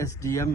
SDM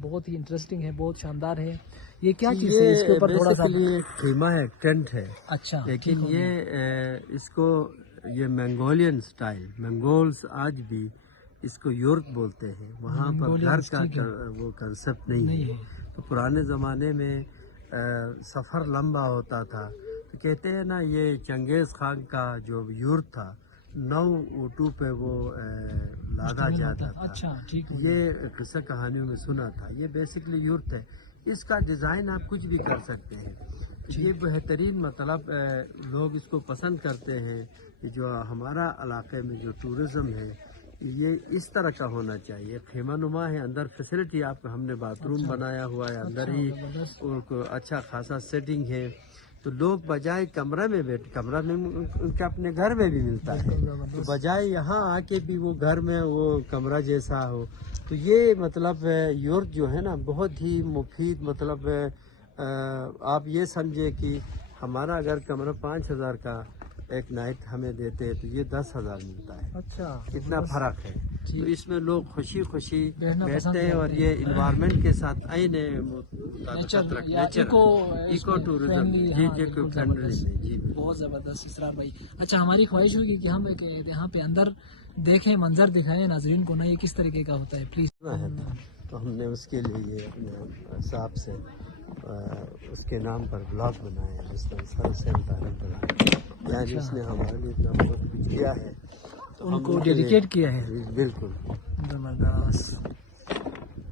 بہت ہی interesting ہے, بہت شاندار ہے, یہ کیا چیز ہے, اس کے اوپر تھوڑا سا. بیسیکلی خیمہ ہے, ٹینٹ ہے. اچھا, لیکن یہ اس کو یہ منگولین سٹائل, منگولز آج بھی اس کو یورک بولتے ہیں, وہاں پر گھر کا وہ کنسپٹ نہیں ہے. تو پرانے زمانے میں سفر لمبا ہوتا تھا, تو کہتے ہیں نا یہ چنگیز خان کا جو یورک تھا 9 اونٹوں پہ وہ لادا جاتا تھا. اچھا, ٹھیک ہے. یہ قصہ کہانیوں میں سنا تھا. یہ بیسکلی یورک ہے. اس کا ڈیزائن آپ کچھ بھی کر سکتے ہیں. یہ بہترین مطلب لوگ اس کو پسند کرتے ہیں کہ جو ہمارا علاقے میں جو ٹورزم ہے یہ اس طرح کا ہونا چاہیے. خیمہ نما ہے, اندر فیسلٹی آپ کا, ہم نے باتھ روم بنایا ہوا ہے اندر ہی, اور کو اچھا خاصا سیٹنگ ہے. تو لوگ بجائے کمرہ میں کمرہ میں ان کے اپنے گھر میں بھی ملتا ہے, تو بجائے یہاں آ کے بھی وہ گھر میں وہ کمرہ جیسا ہو. تو یہ مطلب یورک جو ہے نا بہت ہی مفید, مطلب آپ یہ سمجھے کہ ہمارا اگر کمرہ 5,000 کا ایک نائٹ ہمیں دیتے تو یہ 10,000 ملتا ہے. اچھا, کتنا فرق ہے. تو اس میں لوگ خوشی خوشی بیٹھتے ہیں, اور یہ انوائرمنٹ کے ساتھ ایکو ٹورزم, جی بہت زبردست. اسرار بھائی, اچھا ہماری خواہش ہوگی کہ ہم یہاں پہ اندر دیکھیں, منظر دکھائیں ناظرین کو نا, یہ کس طریقے کا ہوتا ہے پلیز. تو ہم نے اس کے لیے یہ اپنے حساب سے اس کے نام پر بلاگ بنایا ہے, جس طرح سے یعنی اس نے ہمارے لیے اتنا بہت کچھ کیا ہے, ان کو ڈیڈیکیٹ کیا ہے. بالکل زبردست.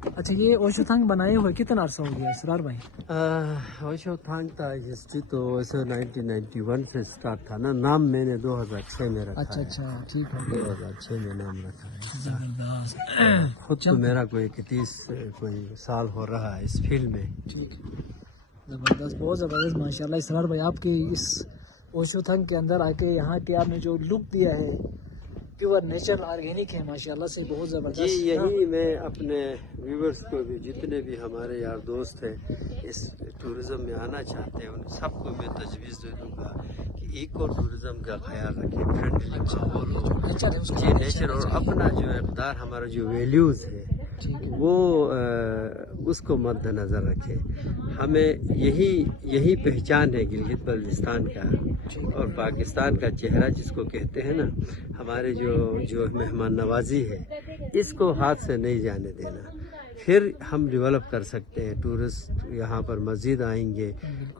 اچھا, یہ اوشو تھانگ بنائے ہوئے کتنا عرصہ ہو گیا اسرار بھائی؟ اوشو تھانگ کا ہسٹری تو ویسے 1991 سے اسٹارٹ تھا نا. نام میں نے 2006 میں رکھا. اچھا, ٹھیک ہے, 2006 میں نام رکھا ہے. زبردست. خود تو میرا کوئی 31 کوئی سال ہو رہا ہے اس فیلڈ میں. ٹھیک, زبردست, بہت زبردست ماشاءاللہ. اسرار بھائی آپ کی اس اوشو تھنگ کے اندر آ کے یہاں کے آپ نے جو لک دیا ہے پیور نیچر آرگینک ہے ماشاءاللہ سے, بہت زبردست. جی, یہی میں اپنے ویورز کو بھی, جتنے بھی ہمارے یار دوست ہیں اس ٹورزم میں آنا چاہتے ہیں, ان سب کو میں تجویز دے دوں گا کہ ایکو ٹورزم کا خیال رکھیں, فرینڈلی ماحول ہو, جی نیچر, اور اپنا جو اقدار ہمارا جو ویلیوز ہے وہ اس کو مد نظر رکھے. ہمیں یہی پہچان ہے گلگت بلتستان کا اور پاکستان کا چہرہ جس کو کہتے ہیں نا. ہمارے جو مہمان نوازی ہے اس کو ہاتھ سے نہیں جانے دینا, پھر ہم ڈیولپ کر سکتے ہیں. ٹورسٹ یہاں پر مزید آئیں گے.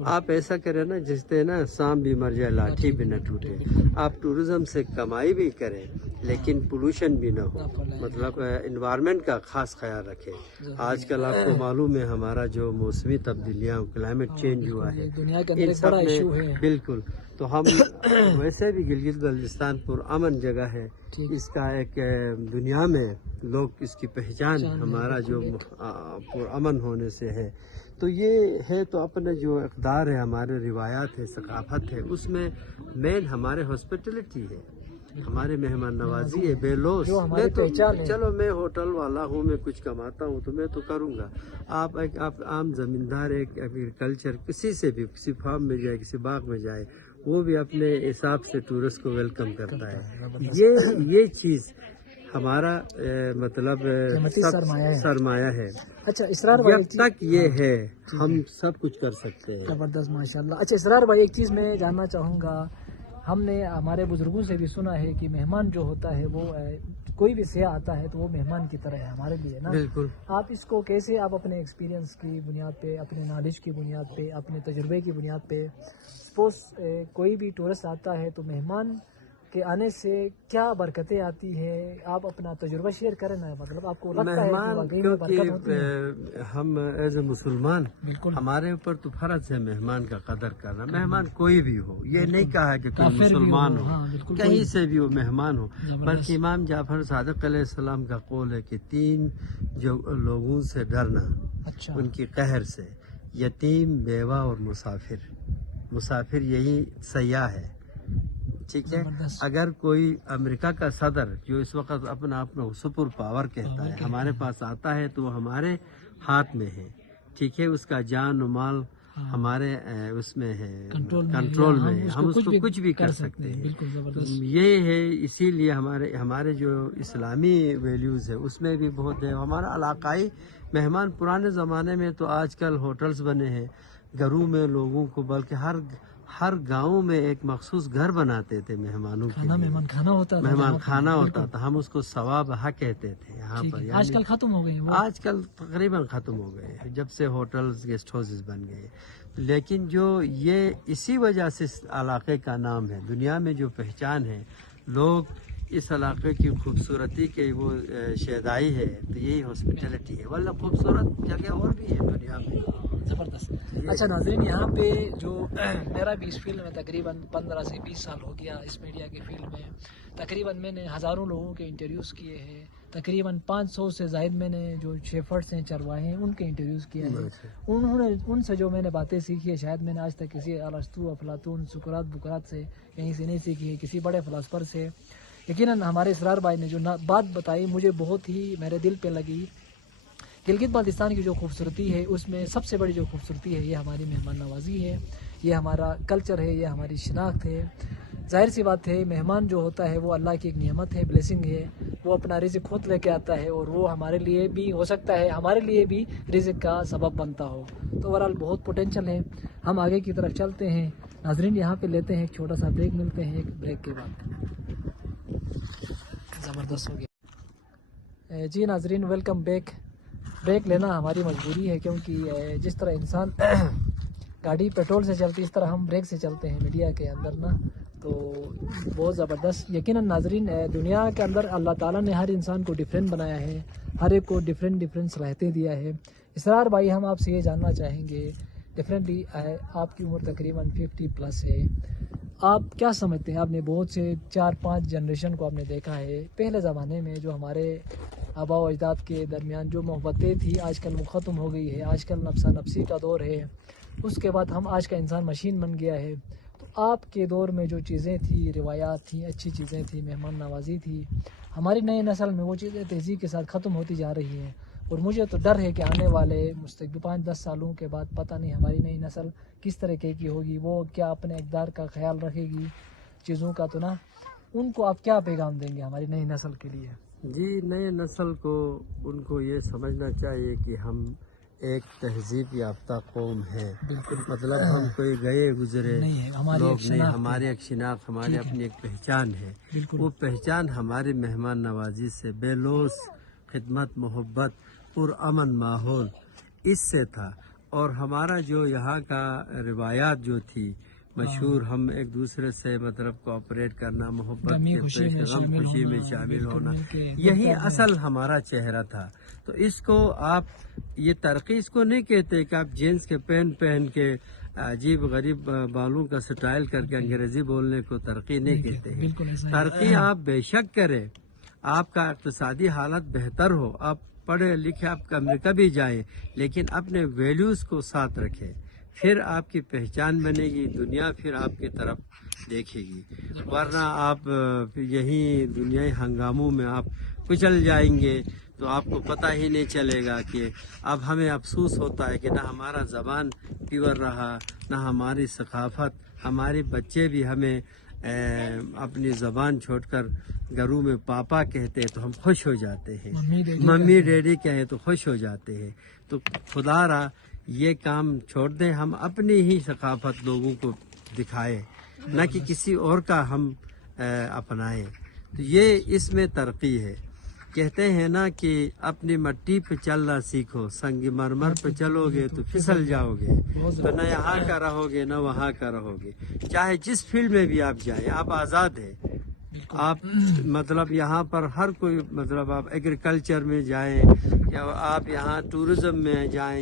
آپ ایسا کریں نا جس سے نا سانپ بھی مر جائے لاٹھی بھی نہ ٹوٹے. آپ ٹورزم سے کمائی بھی کریں لیکن پولوشن بھی نہ ہو, مطلب انوائرمنٹ کا خاص خیال رکھیں. آج کل آپ کو معلوم ہے ہمارا جو موسمی تبدیلیاں, کلائمیٹ چینج ہوا ہے, ان سب میں بالکل. تو ہم ویسے بھی گلگت بلتستان پرامن جگہ ہے. اس کا ایک دنیا میں لوگ اس کی پہچان ہمارا جو پرامن ہونے سے ہے. تو یہ ہے, تو اپنے جو اقدار ہے, ہمارے روایات ہے, ثقافت ہے, اس میں مین ہمارے ہاسپٹلٹی ہے, ہمارے مہمان نوازی ہے, بے لوس. میں تو چلو میں ہوٹل والا ہوں, میں کچھ کماتا ہوں تو میں تو کروں گا. آپ عام زمیندار, ایک ایگریکلچر, کسی سے بھی کسی فارم میں جائے, کسی باغ میں جائے, وہ بھی اپنے حساب سے ٹورسٹ کو ویلکم کرتا ہے. یہ چیز ہمارا مطلب سرمایہ ہے. اچھا اسرار بھائی, جب تک یہ ہے ہم سب کچھ کر سکتے ہیں. زبردست ماشاءاللہ. اچھا اسرار بھائی, ایک چیز میں جاننا چاہوں گا, ہم نے ہمارے بزرگوں سے بھی سنا ہے کہ مہمان جو ہوتا ہے وہ کوئی بھی سیاح آتا ہے تو وہ مہمان کی طرح ہے ہمارے لیے نا. بالکل. آپ اس کو کیسے, آپ اپنے ایکسپیرینس کی بنیاد پہ, اپنے نالج کی بنیاد پہ, اپنے تجربے کی بنیاد پہ, سپوز کوئی بھی ٹورسٹ آتا ہے تو مہمان کے آنے سے کیا برکتیں آتی ہے, آپ اپنا تجربہ شیئر کریں نا. مطلب آپ کو لگتا ہے کہ کیونکہ ہم ایز اے مسلمان, ہمارے اوپر تو فرض ہے مہمان کا قدر کرنا. مہمان کوئی بھی ہو, یہ نہیں کہا کہ کوئی مسلمان ہو, کہیں سے بھی وہ مہمان ہو, بلکہ امام جعفر صادق علیہ السلام کا قول ہے کہ 3 جو لوگوں سے ڈرنا, ان کی قہر سے, یتیم, بیوہ اور مسافر. مسافر یہی سیاح ہے, ٹھیک ہے. اگر کوئی امریکہ کا صدر جو اس وقت اپنا سپر پاور کہتا ہے ہمارے پاس آتا ہے تو وہ ہمارے ہاتھ میں ہے, ٹھیک ہے. اس کا جان و مال ہمارے اس میں ہے، کنٹرول میں ہے، ہم اس کو کچھ بھی کر سکتے ہیں. بالکل زبردست. یہ ہے، اسی لیے ہمارے جو اسلامی ویلیوز ہے اس میں بھی بہت ہے. ہمارا علاقائی مہمان، پرانے زمانے میں تو آج کل ہوٹلز بنے ہیں گھروں میں لوگوں کو، بلکہ ہر گاؤں میں ایک مخصوص گھر بناتے تھے مہمانوں کے لیے. مہمان کھانا ہوتا تھا، مہمان کھانا ہوتا تھا، ہم اس کو ثواب حق کہتے تھے یہاں پر. آج کل ختم ہو گئے ہیں وہ. آج کل تقریباً ختم ہو گئے ہیں جب سے ہوٹلز گیسٹ ہاؤسز بن گئے. لیکن جو یہ اسی وجہ سے اس علاقے کا نام ہے، دنیا میں جو پہچان ہے، لوگ اس علاقے کی خوبصورتی کے وہ شیدائی ہے، تو یہی ہاسپٹیلٹی ہے. ورنہ خوبصورت جگہ اور بھی ہے دنیا میں. زبردست. اچھا ناظرین، یہاں پہ جو میرا بھی اس فیلڈ میں تقریباً 15 سے 20 سال ہو گیا. اس میڈیا کے فیلڈ میں تقریباً میں نے ہزاروں لوگوں کے انٹرویوز کیے ہیں. تقریباً 500 سے زائد میں نے جو شیفرڈس ہیں، چرواہے ہیں، ان کے انٹرویوز کیا ہے. ان سے جو میں نے باتیں سیکھی ہے، شاید میں نے آج تک کسی ارسطو، افلاطون، سقراط، بقراط سے کہیں سے نہیں سیکھی ہے، کسی بڑے فلاسفر سے. یقیناً ہمارے اسرار بھائی نے جو بات بتائی مجھے بہت ہی میرے دل پہ لگی. گلگت بلتستان کی جو خوبصورتی ہے، اس میں سب سے بڑی جو خوبصورتی ہے یہ ہماری مہمان نوازی ہے، یہ ہمارا کلچر ہے، یہ ہماری شناخت ہے. ظاہر سی بات ہے، مہمان جو ہوتا ہے وہ اللہ کی ایک نعمت ہے، بلیسنگ ہے. وہ اپنا رزق خود لے کے آتا ہے اور وہ ہمارے لیے بھی ہو سکتا ہے ہمارے لیے بھی رزق کا سبب بنتا ہو. تو اوورآل بہت پوٹینشل ہے. ہم آگے کی طرف چلتے ہیں. ناظرین یہاں پہ لیتے ہیں ایک چھوٹا سا بریک، ملتے ہیں ایک بریک کے بعد. زبردست ہو گیا. جی ناظرین، ویلکم بیک. بریک لینا ہماری مجبوری ہے، کیونکہ جس طرح انسان گاڑی پیٹرول سے چلتی اس طرح ہم بریک سے چلتے ہیں میڈیا کے اندر نا. تو بہت زبردست. یقیناً ناظرین، دنیا کے اندر اللہ تعالیٰ نے ہر انسان کو ڈیفرنٹ بنایا ہے، ہر ایک کو ڈیفرنٹ صلاحیتیں دیا ہے. اسرار بھائی، ہم آپ سے یہ جاننا چاہیں گے، ڈیفرنٹلی آپ کی عمر تقریباً 50+ ہے. آپ کیا سمجھتے ہیں؟ آپ نے بہت سے 4-5 جنریشن کو آپ نے دیکھا ہے. پہلے زمانے میں جو ہمارے آبا و اجداد کے درمیان جو محبتیں تھیں آج کل وہ ختم ہو گئی ہے. آج کل نفسا نفسی کا دور ہے. اس کے بعد آج کا انسان مشین بن گیا ہے. تو آپ کے دور میں جو چیزیں تھیں، روایات تھیں، اچھی چیزیں تھیں، مہمان نوازی تھی، ہماری نئی نسل میں وہ چیزیں تیزی کے ساتھ ختم ہوتی جا رہی ہیں. اور مجھے تو ڈر ہے کہ آنے والے مستقبل 5-10 سالوں کے بعد پتہ نہیں ہماری نئی نسل کس طریقے کی ہوگی. وہ کیا اپنے اقدار کا خیال رکھے گی چیزوں کا؟ تو نا ان کو آپ کیا پیغام دیں گے ہماری نئی نسل کے لیے؟ جی، نئے نسل کو ان کو یہ سمجھنا چاہیے کہ ہم ایک تہذیب یافتہ قوم ہے. مطلب ہم کوئی گئے گزرے لوگ نہیں، ہماری ایک شناخت، ہماری اپنی ایک پہچان ہے. وہ پہچان ہماری مہمان نوازی سے، بے لوث خدمت، محبت، پرامن ماحول اس سے تھا. اور ہمارا جو یہاں کا روایات جو تھی مشہور، ہم ایک دوسرے سے مطلب کوآپریٹ کرنا، محبت کے پیش غم خوشی میں شامل ہونا، یہی اصل ہمارا چہرہ تھا. تو اس کو آپ یہ ترقی اس کو نہیں کہتے کہ آپ جینس کے پینٹ پہن کے عجیب غریب بالوں کا سٹائل کر کے انگریزی بولنے کو ترقی نہیں کہتے ہیں. ترقی آپ بے شک کریں، آپ کا اقتصادی حالت بہتر ہو، آپ پڑھے لکھے، آپ امریکہ بھی جائیں، لیکن اپنے ویلیوز کو ساتھ رکھیں. پھر آپ کی پہچان بنے گی، دنیا پھر آپ کی طرف دیکھے گی. ورنہ آپ یہی دنیائی ہنگاموں میں آپ کچل جائیں گے تو آپ کو پتہ ہی نہیں چلے گا. کہ اب ہمیں افسوس ہوتا ہے کہ نہ ہمارا زبان پیور رہا، نہ ہماری ثقافت. ہمارے بچے بھی ہمیں اپنی زبان چھوڑ کر گھروں میں پاپا کہتے تو ہم خوش ہو جاتے ہیں، ممی ڈیڈی کہیں تو خوش ہو جاتے ہیں. تو خدا را یہ کام چھوڑ دیں، ہم اپنی ہی ثقافت لوگوں کو دکھائیں، نہ کہ کسی اور کا ہم اپنائیں. تو یہ اس میں ترقی ہے. کہتے ہیں نا کہ اپنی مٹی پہ چلنا سیکھو، سنگ مرمر پہ چلو گے تو پھسل جاؤ گے. تو نہ یہاں کا رہو گے نہ وہاں کا رہو گے. چاہے جس فیلڈ میں بھی آپ جائیں، آپ آزاد ہیں. آپ مطلب یہاں پر ہر کوئی، مطلب آپ ایگریکلچر میں جائیں یا آپ یہاں ٹورزم میں جائیں،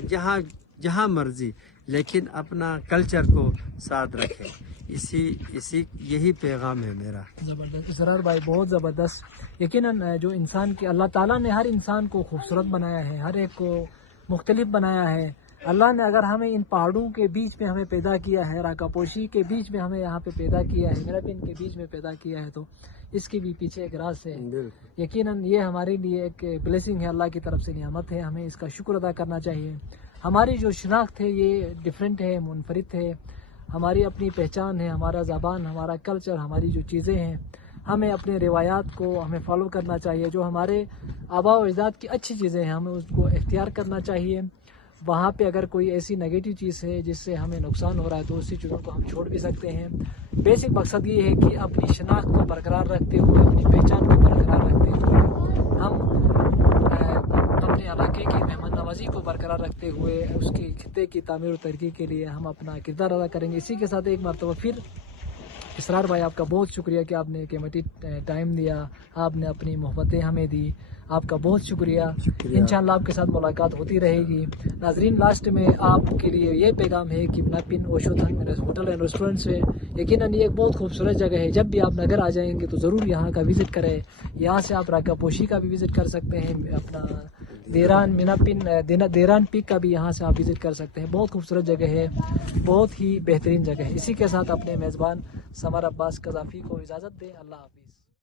جہاں مرضی، لیکن اپنا کلچر کو ساتھ رکھیں. یہی پیغام ہے میرا. زبردست اسرار بھائی، بہت زبردست. یقیناً جو انسان کے اللہ تعالیٰ نے ہر انسان کو خوبصورت بنایا ہے، ہر ایک کو مختلف بنایا ہے. اللہ نے اگر ہمیں ان پہاڑوں کے بیچ میں ہمیں پیدا کیا ہے، راکا پوشی کے بیچ میں ہمیں یہاں پہ پیدا کیا ہے، میرا پن کے بیچ میں پیدا کیا ہے، تو اس کے بھی پیچھے ایک راز ہے. یقیناً یہ ہمارے لیے ایک بلیسنگ ہے، اللہ کی طرف سے نعمت ہے. ہمیں اس کا شکر ادا کرنا چاہیے. ہماری جو شناخت ہے یہ ڈفرینٹ ہے، منفرد ہے، ہماری اپنی پہچان ہے، ہمارا زبان، ہمارا کلچر، ہماری جو چیزیں ہیں، ہمیں اپنے روایات کو ہمیں فالو کرنا چاہیے. جو ہمارے آباء و اجداد کی اچھی چیزیں ہیں ہمیں اس کو اختیار کرنا چاہیے. وہاں پہ اگر کوئی ایسی نگیٹو چیز ہے جس سے ہمیں نقصان ہو رہا ہے تو اسی چیزوں کو ہم چھوڑ بھی سکتے ہیں. بیسک مقصد یہ ہے کہ اپنی شناخت کو برقرار رکھتے ہوئے، اپنی پہچان کو برقرار رکھتے ہوئے ہم اپنے علاقے کی مہمان نوازی کو برقرار رکھتے ہوئے اس کی خطے کی تعمیر و ترقی کے لیے ہم اپنا کردار ادا کریں گے. اسی کے ساتھ ایک مرتبہ پھر اسرار بھائی آپ کا بہت شکریہ کہ آپ نے قیمتی ٹائم دیا، آپ نے اپنی محبتیں ہمیں دی، آپ کا بہت شکریہ. انشاءاللہ آپ کے ساتھ ملاقات ہوتی رہے گی. ناظرین لاسٹ میں آپ کے لیے یہ پیغام ہے کہ مناپن اوشوتھن ہوٹل اینڈ ریسٹورنٹ سے یقیناً یہ ایک بہت خوبصورت جگہ ہے. جب بھی آپ نگر آ جائیں گے تو ضرور یہاں کا وزٹ کریں. یہاں سے آپ راکا پوشی کا بھی وزٹ کر سکتے ہیں، اپنا دیران مناپن دیران پیک کا بھی یہاں سے آپ وزٹ کر سکتے ہیں. بہت خوبصورت جگہ ہے، بہت ہی بہترین جگہ ہے. اسی کے ساتھ اپنے میزبان سمر عباس قذافی کو اجازت دیں. اللہ حافظ.